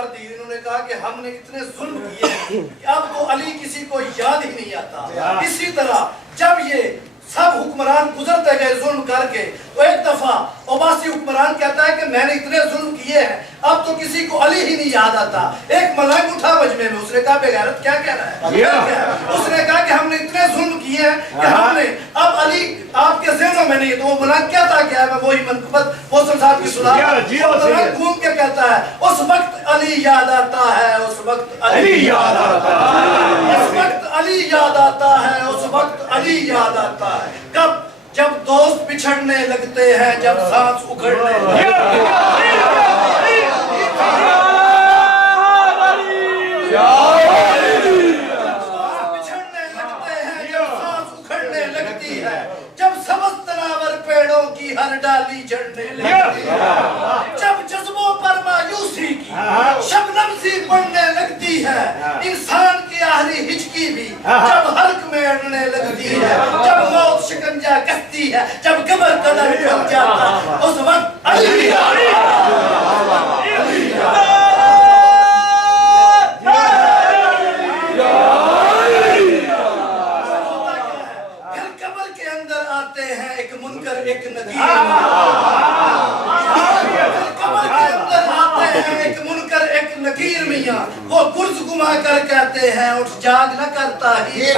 कर दी। इन्होंने कहा कि हमने इतने जुल्म किए कि अब तो अली किसी को याद ही नहीं आता। इसी तरह जब ये सब हुक्मरान गुजरते गए जुल्म करके, तो एक दफा ओबासी हुक्मरान कहता है कि मैंने इतने जुल्म किए हैं, अब तो किसी को अली ही नहीं याद आता। एक मलंग उठा मजमे में, उसने कहा बेगैरत क्या कह रहा है? उसने कहा कि हमने इतने जुल्म किए हैं कि हमने अब अली आपके ज़हनों में नहीं। तो वो मलंग क्या था, क्या है, मैं वही मनकबत मौसम साहब की सुना। मलंग घूम के कहता है उस वक्त अली याद आता है, उस वक्त अली याद आता है, उस वक्त अली याद आता है, उस वक्त अली याद आता है। कब? जब दोस्त बिछड़ने लगते हैं, जब सांस उखड़ने लगते हैं, जब सबज तनावर पेड़ों की हर डाली झड़ने लगती है, जब जज्बों पर मायूसी की शबनम सी पड़ने लगती है, इंसान की आखिरी हिचकी भी जब हल्क में अड़ने लगती है, जब मौत शिकंजा कसती है, जब कब्र कदर खुल जाता है, उस वक्त अली एक नकीर, कब्र के अंदर आते हैं एक मुनकर एक नकीर मियां, वो गुर्ज घुमा कर कहते हैं उठ जाग न करता ही है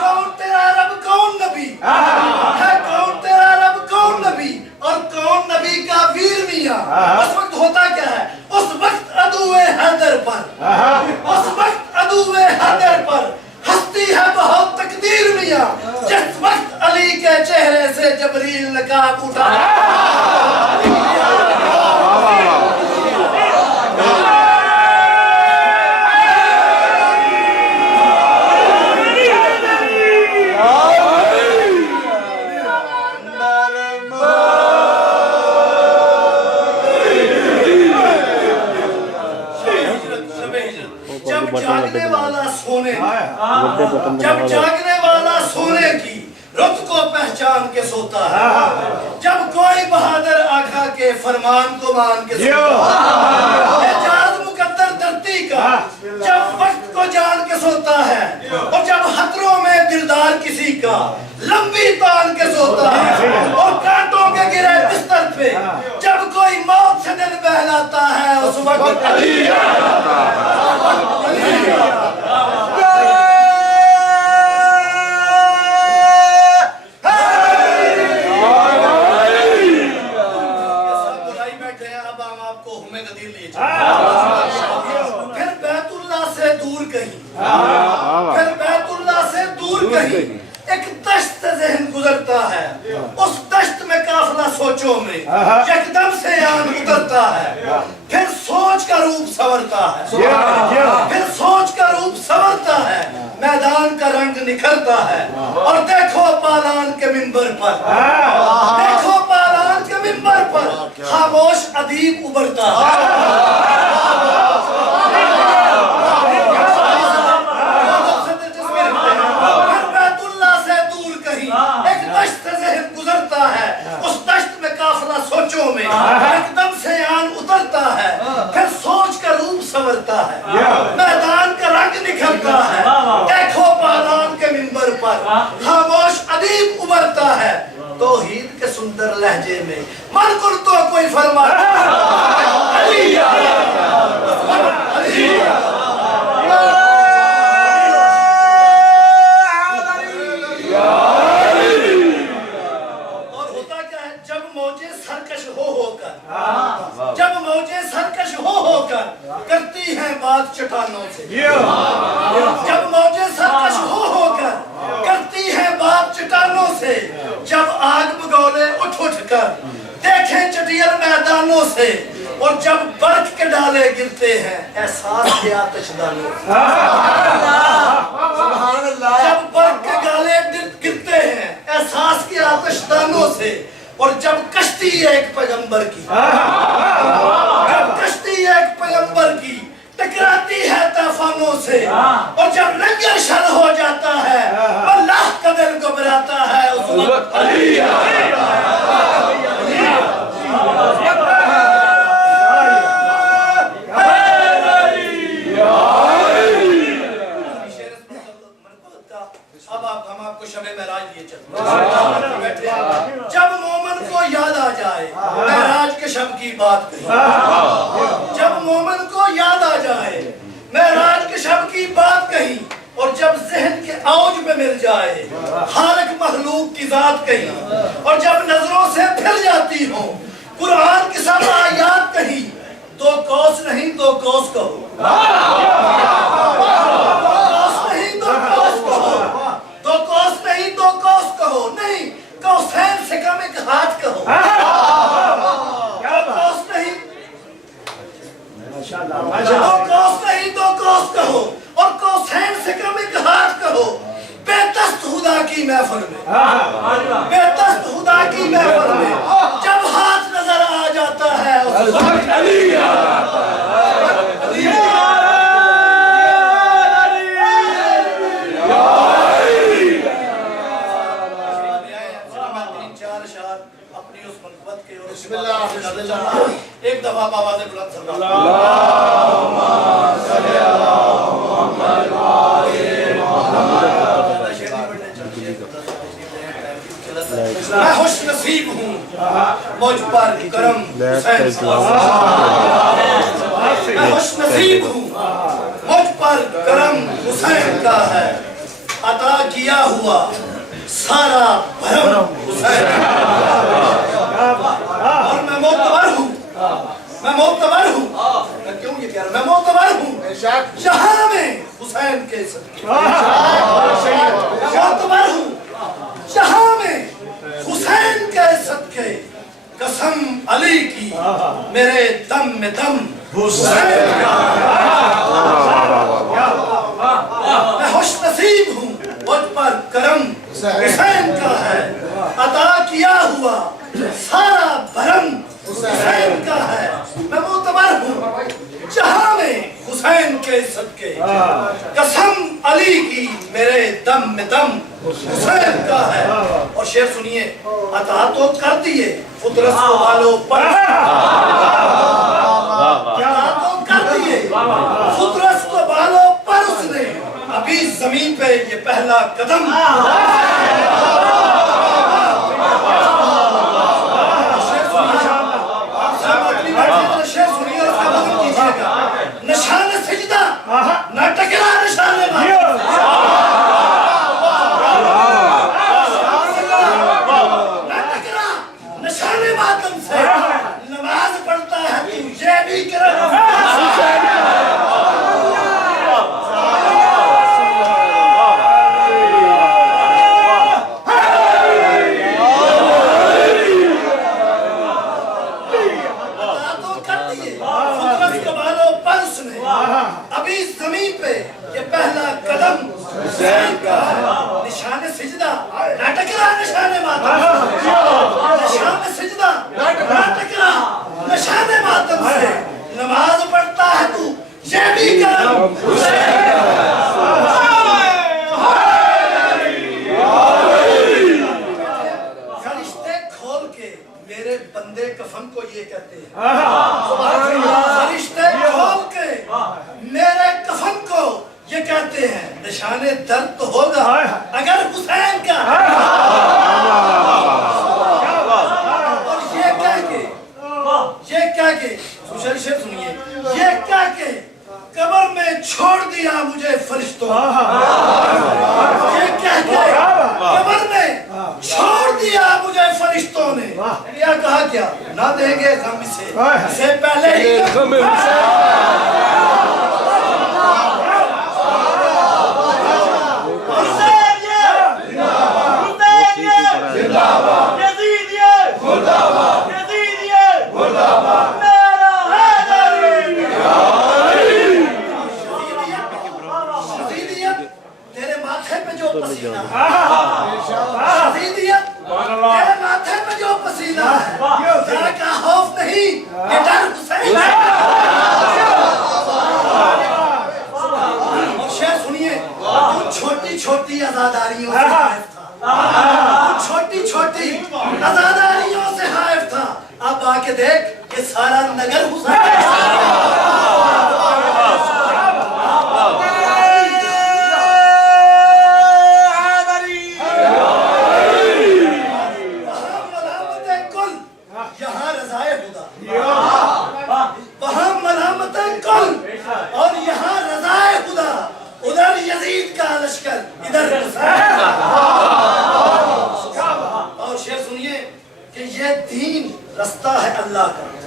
कौन तेरा रब कौन नबी, है कौन तेरा रब कौन नबी, और कौन नबी का वीर मियां। उस वक्त होता क्या है, उस वक्त अदुए हैदर पर, उस वक्त अदुए हैदर पर हस्ती है बहुत तकदीर मियां, जिस वक्त अली के चेहरे से जबरील नकाब उठा। जब जागने वाला सोने, जब जागने वाला सोने की रुत को पहचान के सोता है, जब कोई बहादुर आका के फरमान को मान के सोता है, एजाज मुकद्दर धरती का जब वक्त को जान के सोता है, और जब खतरों में दिलदार किसी का लंबी तान के सोता है, और कांटों के गिरे बिस्तर पे जब कोई मौत से दिल बहलाता है, उस वक्त अली आता फिर बैतुल्लाह से दूर कहीं, फिर बैतुल्लाह से दूर कहीं एक दश्त ज़हन गुजरता है, उस दश्त में काफिला सोचों में एकदम से आन उतरता है, फिर सोच का रूप संवरता है, फिर सोच का रूप संवरता है, मैदान का रंग निखरता है, और देखो पालान के मिंबर पर, देखो पालान के मिंबर पर खामोश अदीब उभरता है। गुजरता है, उस दश्त में काफिला सोचों में एकदम से आन उतरता है, फिर सोच का रूप संवरता है, मैदान का रंग निखरता है, देखो पालान के मिंबर पर खामोश अदीब उभरता है, तौहीद के सुंदर लहजे में मन कुल तो कोई फरमा अली करती हैं बात चट्टानों से, जब मौजें सरकश हो होकर करती हैं बात चट्टानों से, जब आग बगौले उठ उठ कर देखें चटियल मैदानों से, और जब बर्फ के डाले गिरते हैं एहसास के आतिशदानों से, जब बर्फ के डाले गिरते हैं एहसास के आतिशदानों से, और जब कश्ती एक पैगंबर की, जब कश्ती एक पैगंबर की टकराती है तूफानों से, और जब लंगर शर हो जाता है अल्लाह का दिल घबराता है, उस वक्त अली शब की बात कही। जब मोमिन को याद आ जाए मेराज के शब की बात कही, और जब जहन के औज पे मिल जाए खालिक मखलूक की जात कही, और जब नजरों से फिर जाती हो कुरान की सब आयात कही, दो कौस नहीं दो कौस कहो, दो कौस नहीं दो कौस कहो, नहीं कौसैन से कम एक हाथ कहो, कौस नहीं दो कौस नहीं दो कौस कहो, और कौसैन से कम एक हाथ कहो। बेदस्त खुदा की महफिल में, बेदस्त खुदा की महफिल में जब हाथ नजर आ जाता है एक दफा बाबा से बुलंद मैं खुश नसीब हूँ मुझ पर करम हुसैन का, मैं खुश नसीब हूँ मुझ पर करम हुसैन का है, अता किया हुआ सारा भरम हुसैन और मैं मोतबर हूँ, मैं मोतबर हूँ, मैं क्यों ये कह रहा हूँ, मैं मोतबर हूँ जहाँ में हुसैन के सदके, मोतबर हूँ जहाँ में हुसैन के सदके, कसम अली की मेरे दम में दम हुसैन का, मैं खुश नसीब हूँ मुझ पर करम हुसैन का है, अता किया हुआ सारा भरम हुसैन का है, मैं मोतबर हूँ जहाँ में हुसैन के सदके, कसम अली की मेरे दम में दम हुसैन का है। और शेर सुनिए, अता तो कर दिए फुतरत को वालों पर, अता तो कर दिए फुतरत को वालों पर उसने, अभी जमीन पे ये पहला कदम, शेर सुनिए और उसका बदल कीजिएगा, निशान सजदा न टकरा निशाने निशाने मातम से नमाज पढ़ता है तू ये भी कर, अभी जमीन पे ये पहला कदम हुसैन का है, निशान सिजदा न टकरा निशाने मातम, निशान सिजदा न टकरा निशाने मातम से नमाज पढ़ता है तू ये भी कर, फरिश्ते खोल के मेरे बंदे कफन को ये कहते हैं, फरिश्ते खोल के मेरे कफन को ये कहते हैं, निशाने दर्द तो होगा अगर हुसैन का, और ये कह के शेर सुनिए, ये कह के कब्र में छोड़ दिया मुझे फरिश्तों, ये कह के कब्र में छोड़ दिया मुझे फरिश्तों ने, क्या कहा, क्या ना देंगे गम से पहले ही तेरे माथे पे जो पसीना है, तेरे माथे पे जो पसीना है, तेरा का खौफ नहीं, ये डर हुसैन है। और शेर सुनिए, छोटी छोटी आजादारियों से हाइफ था, छोटी छोटी आजादारियों से हाइफ था, अब आके देख ये सारा नगर हुसैन, यहाँ रज़ाए खुदा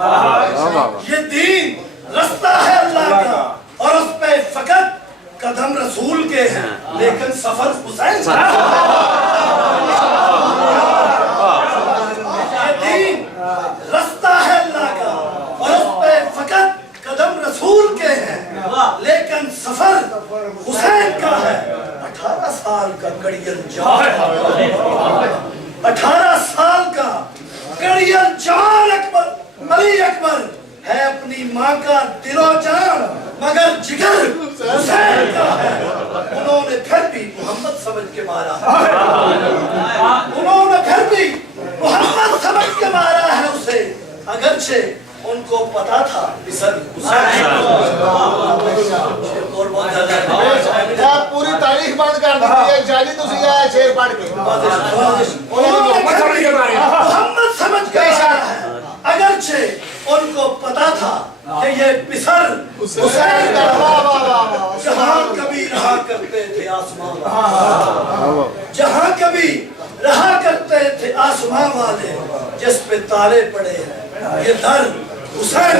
ये दीन रास्ता है अल्लाह का और उस पे फकत कदम रसूल के हैं, लेकिन सफर हुसैन का। ये दीन रास्ता है अल्लाह का और उस पे फकत कदम रसूल के हैं, लेकिन सफर हुसैन का है। 18 साल का कड़ियल जान, 18 साल का कड़ियल जान अकबर अली अकबर है अपनी माँ का दिलो जान, मगर जिगर हुसैन का है। उन्होंने फिर भी मोहम्मद समझ के मारा, उन्होंने फिर भी मोहम्मद समझ के मारा है उसे, अगरचे उनको पता था पूरी तारीख बंद कर दी है। जाली तुसी आया शेर पढ़ के मोहम्मद समझ के इशारा है, अगरचे उनको पता था कि ये पिसर हुसैन का। जहां कभी रहा करते थे आसमां, जहां कभी रहा करते थे आसमां वाले, जिस पे तारे पड़े हैं ये दर हुसैन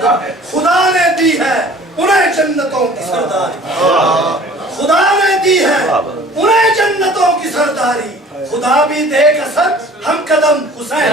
का। खुदा ने दी है उन्हें जन्नतों की सरदारी, खुदा ने दी है उन्हें जन्नतों की सरदारी। खुदा भी दे कसम हम कदम हुसैन